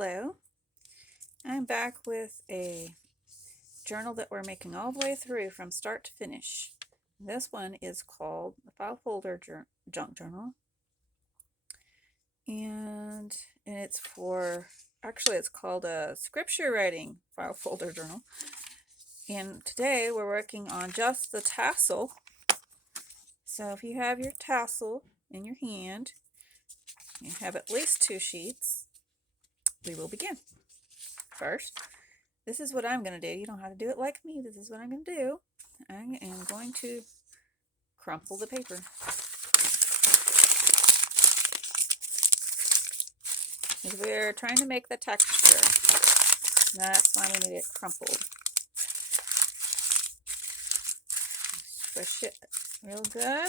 Hello, I'm back with a journal that we're making all the way through from start to finish. This one is called the File Folder Junk Journal, and it's it's called a scripture writing file folder journal. And today we're working on just the tassel. So if you have your tassel in your hand, you have at least 2 sheets. We will begin. First, this is what I'm going to do. You don't have to do it like me. This is what I'm going to do. I am going to crumple the paper. Because we're trying to make the texture. That's why we need it crumpled. Squish it real good.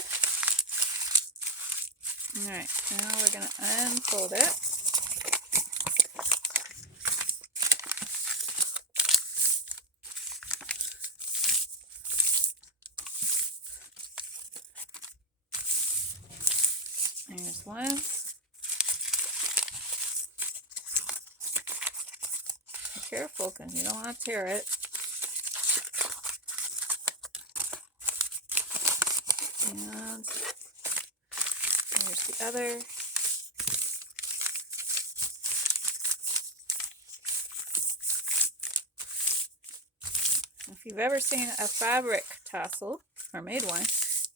Alright, now we're going to unfold it. There's one. Be careful because you don't want to tear it. And there's the other. If you've ever seen a fabric tassel or made one,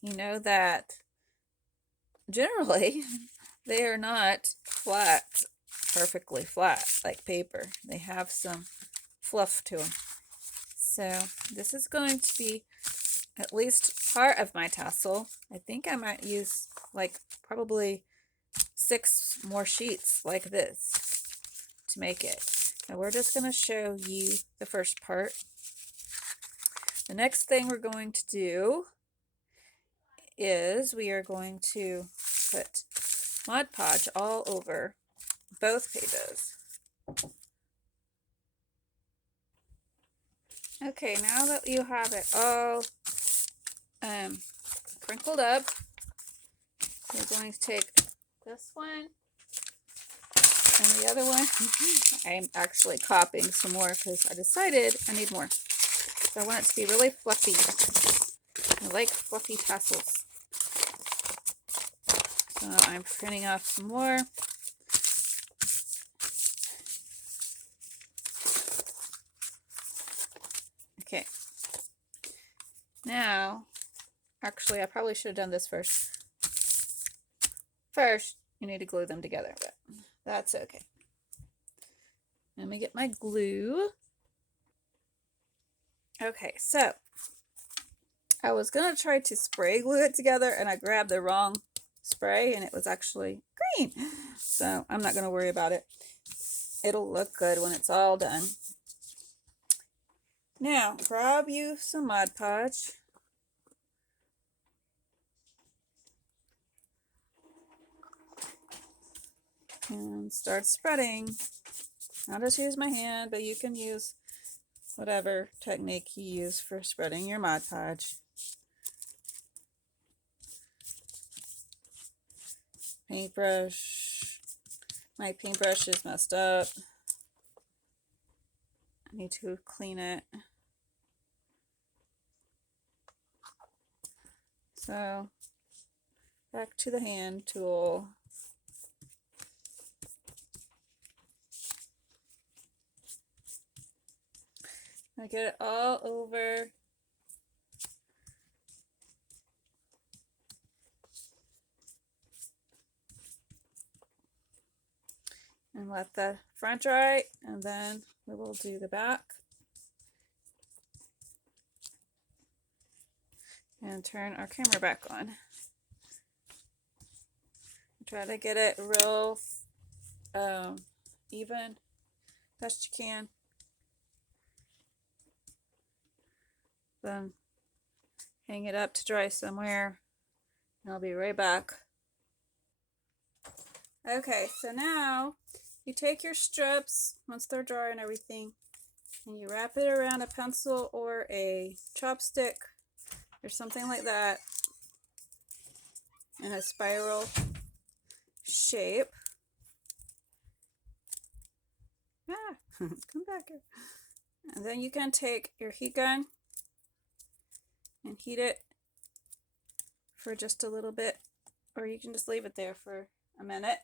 you know that generally they are not flat, perfectly flat like paper. They have some fluff to them. So this is going to be at least part of my tassel. I think I might use like probably 6 more sheets like this to make it. Now we're just going to show you the first part. The next thing we're going to do is we are going to put Mod Podge all over both pages. Okay, now that you have it all crinkled up, we're going to take this one and the other one. I'm actually copying some more because I decided I need more. So I want it to be really fluffy. I like fluffy tassels. So I'm printing off some more. Okay. Now, actually, I probably should have done this first. First, you need to glue them together, but that's okay. Let me get my glue. Okay, so I was going to try to spray glue it together, and I grabbed the wrong spray, and it was actually green. So I'm not going to worry about it. It'll look good when it's all done. Now, grab you some Mod Podge. And start spreading. I'll just use my hand, but you can use whatever technique you use for spreading your Mod Podge. Paintbrush. My paintbrush is messed up. I need to clean it. So, back to the hand tool. I get it all over. And let the front dry, and then we will do the back. And turn our camera back on. Try to get it real even, best you can. Then hang it up to dry somewhere, and I'll be right back. Okay, so now you take your strips once they're dry and everything, and you wrap it around a pencil or a chopstick or something like that in a spiral shape. Ah, come back here. And then you can take your heat gun and heat it for just a little bit, or you can just leave it there for a minute.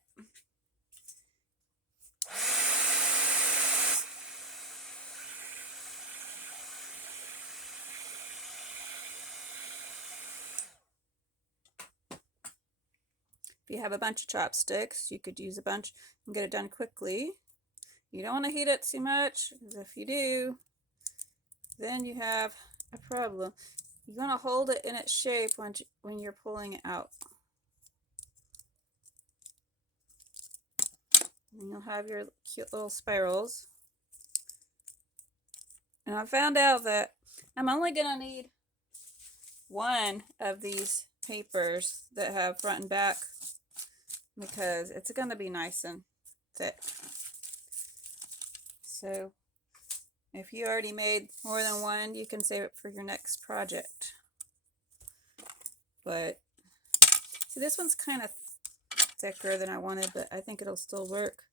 If you have a bunch of chopsticks, you could use a bunch and get it done quickly. You don't want to heat it too much, because if you do, then you have a problem. You want to hold it in its shape when you're pulling it out. And you'll have your cute little spirals. And I found out that I'm only going to need one of these papers that have front and back, because it's going to be nice and thick. So if you already made more than one, you can save it for your next project. But see, this one's kind of thicker than I wanted, but I think it'll still work.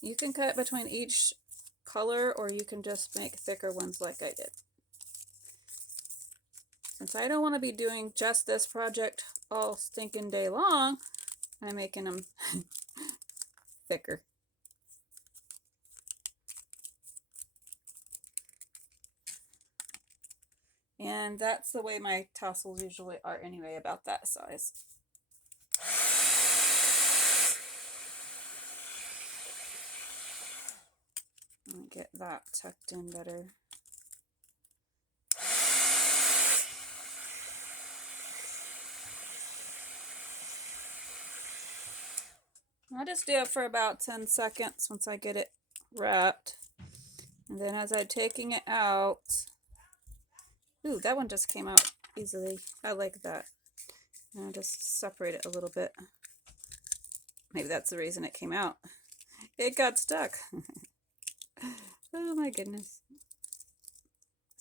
You can cut between each color, or you can just make thicker ones like I did. Since I don't want to be doing just this project all stinking day long, I'm making them thicker. And that's the way my tassels usually are anyway, about that size. Let me get that tucked in better. I just do it for about 10 seconds once I get it wrapped. And then as I'm taking it out, ooh, that one just came out easily. I like that. And I just separate it a little bit. Maybe that's the reason it came out. It got stuck. Oh my goodness.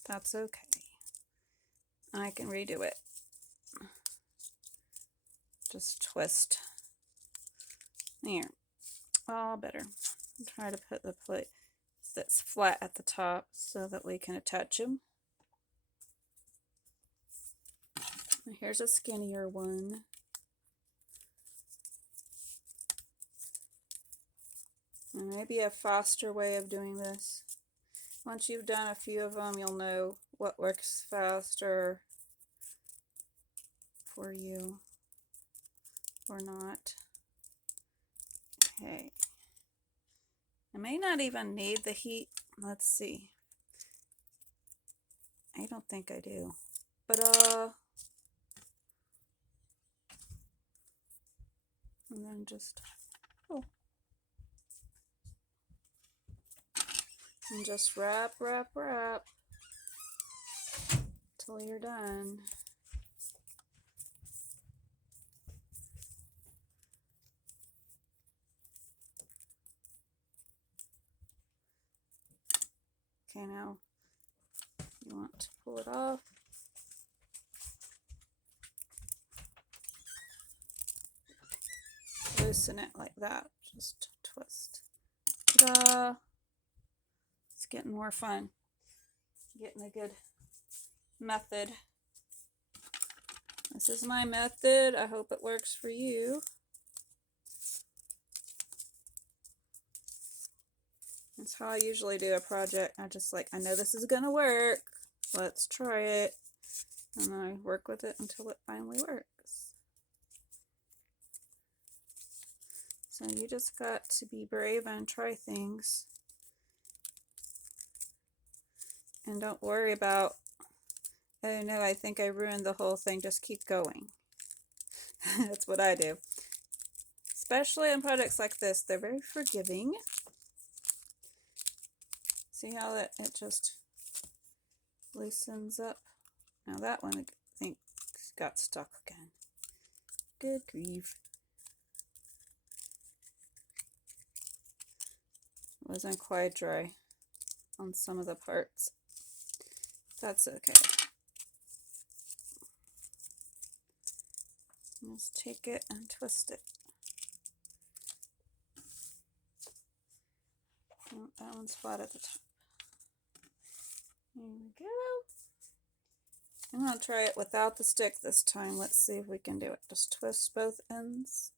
That's okay. I can redo it. Just twist. There. All better. I'll try to put the plate that's flat at the top so that we can attach them. Here's a skinnier one. And maybe a faster way of doing this. Once you've done a few of them, you'll know what works faster for you or not. Okay. I may not even need the heat. Let's see. I don't think I do. But and then just and just wrap till you're done. Okay, now you want to pull it off. Loosen it like that. Just twist. Ta-da! It's getting more fun. Getting a good method. This is my method. I hope it works for you. That's how I usually do a project. I know this is gonna work. Let's try it. And I work with it until it finally works. So you just got to be brave and try things. And don't worry about, oh no, I think I ruined the whole thing. Just keep going. That's what I do. Especially in projects like this, they're very forgiving. See how it just loosens up? Now that one, I think, got stuck again. Good grief. It wasn't quite dry on some of the parts. That's okay. Just take it and twist it. that one's flat at the top. There we go. I'm going to try it without the stick this time. Let's see if we can do it. Just twist both ends.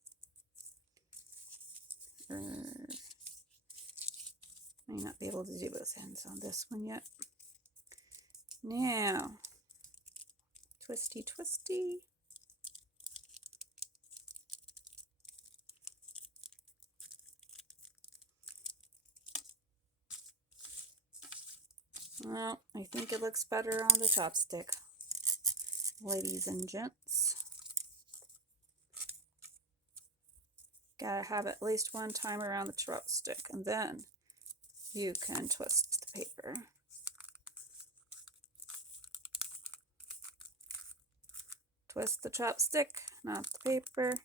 May not be able to do both ends on this one yet. Now, twisty, twisty. Well, I think it looks better on the chopstick, ladies and gents. Gotta have at least one time around the chopstick, and then you can twist the paper. Twist the chopstick, not the paper.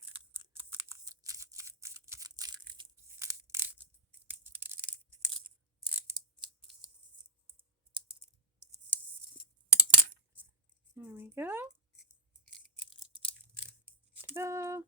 There we go. Ta-da!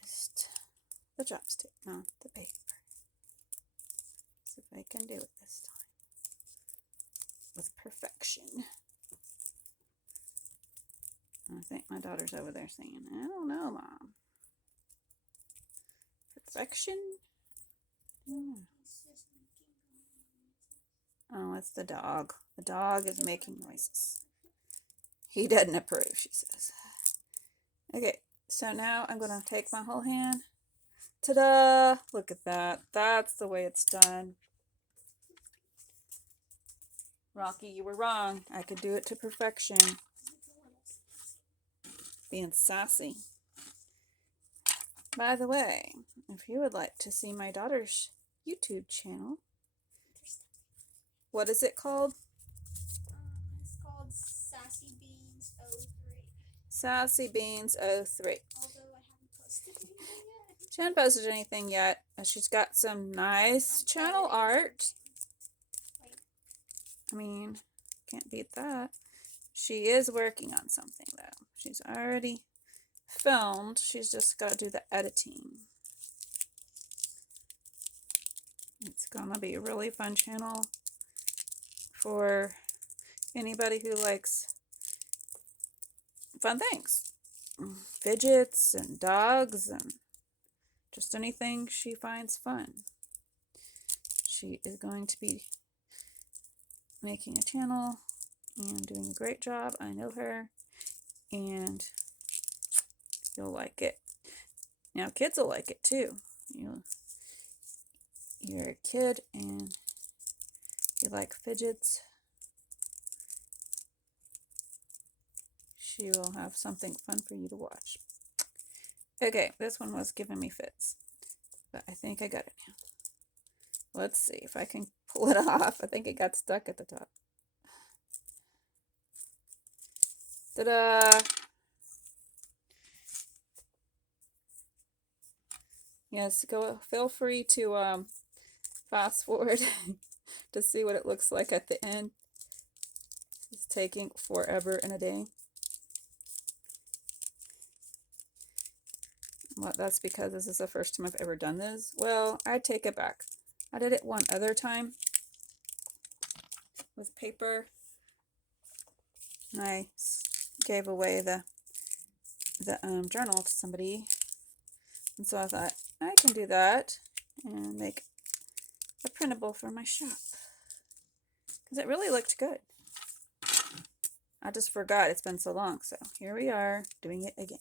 Twist the chopstick, not the paper. See if I can do it this time with perfection. I think my daughter's over there saying, I don't know, Mom. Perfection? Oh, it's the dog. The dog is making noises. He doesn't approve, she says. Okay, so now I'm going to take my whole hand. Ta-da! Look at that. That's the way it's done. Rocky, you were wrong. I could do it to perfection. Being sassy. By the way, if you would like to see my daughter's YouTube channel, what is it called? It's called Sassy Beans 03. Sassy Beans 03. Although I haven't posted anything yet. She hasn't posted anything yet. She's got some nice channel art. I mean, can't beat that. She is working on something though. She's already filmed. She's just got to do the editing. It's gonna be a really fun channel for anybody who likes fun things. Fidgets and dogs and just anything she finds fun. She is going to be making a channel and doing a great job. I know her, and you'll like it. Now kids will like it too. You're a kid and you like fidgets. She will have something fun for you to watch. Okay, this one was giving me fits, but I think I got it now. Let's see if I can pull it off. I think it got stuck at the top. Ta-da! Yes, feel free to fast forward to see what it looks like at the end. It's taking forever and a day. Well, that's because this is the first time I've ever done this. Well, I take it back. I did it one other time with paper. And I gave away the journal to somebody. And so I thought, I can do that and make a printable for my shop. Because it really looked good. I just forgot, it's been so long. So here we are doing it again.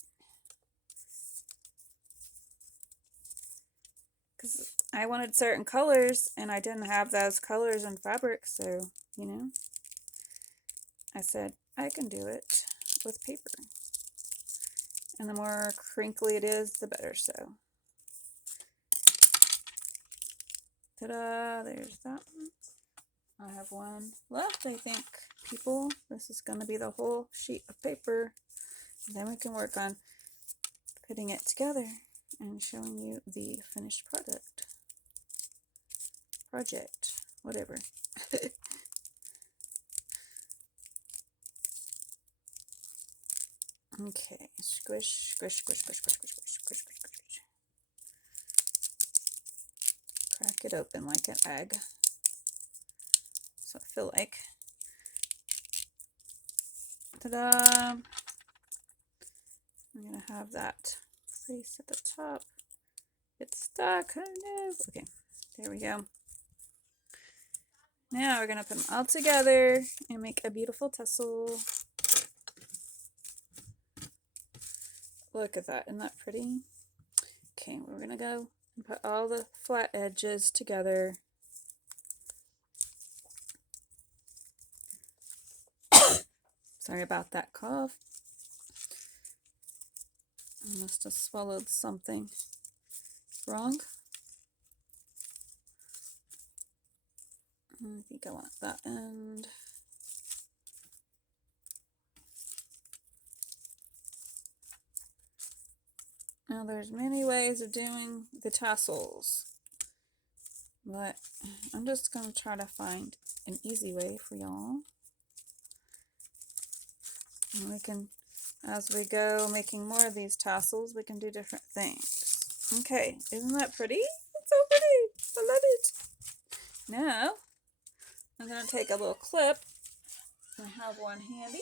Because I wanted certain colors and I didn't have those colors in fabric. So, you know, I said, I can do it with paper. And the more crinkly it is, the better. So, ta-da, there's that one. I have one left, I think, people. This is going to be the whole sheet of paper. And then we can work on putting it together and showing you the finished product. project, whatever. Okay, squish, squish, squish, squish, squish, squish, squish, squish, squish, squish. Crack it open like an egg. So I feel like. Ta-da! I'm gonna have that place at the top. It's stuck. Oh no. Okay, there we go. Now we're gonna put them all together and make a beautiful tassel. Look at that, isn't that pretty? Okay, we're gonna go and put all the flat edges together. Sorry about that cough. I must have swallowed something wrong. I think I want that end. Now there's many ways of doing the tassels, but I'm just going to try to find an easy way for y'all. And we can, as we go making more of these tassels, we can do different things. Okay, isn't that pretty? It's so pretty. I love it. Now, I'm going to take a little clip. I have one handy.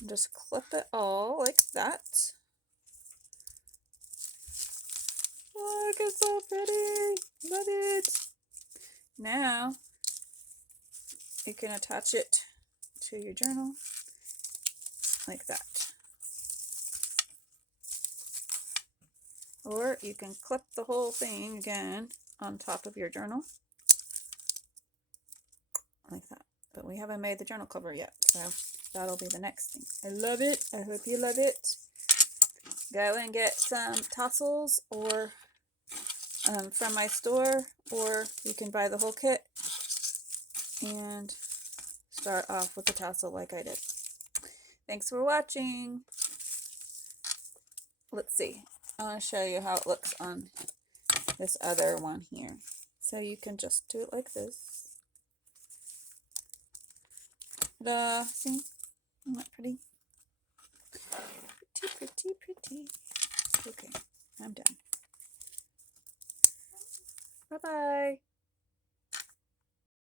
And just clip it all like that. Look, it's so pretty. Love it. Now, you can attach it to your journal like that. Or you can clip the whole thing again on top of your journal like that. But we haven't made the journal cover yet, so that'll be the next thing. I love it. I hope you love it. Go and get some tassels or from my store, or you can buy the whole kit and start off with the tassel like I did. Thanks for watching. Let's see. I want to show you how it looks on this other one here. So you can just do it like this. Ta-da! See? Isn't that pretty? Pretty, pretty, pretty. Okay, I'm done. Bye-bye.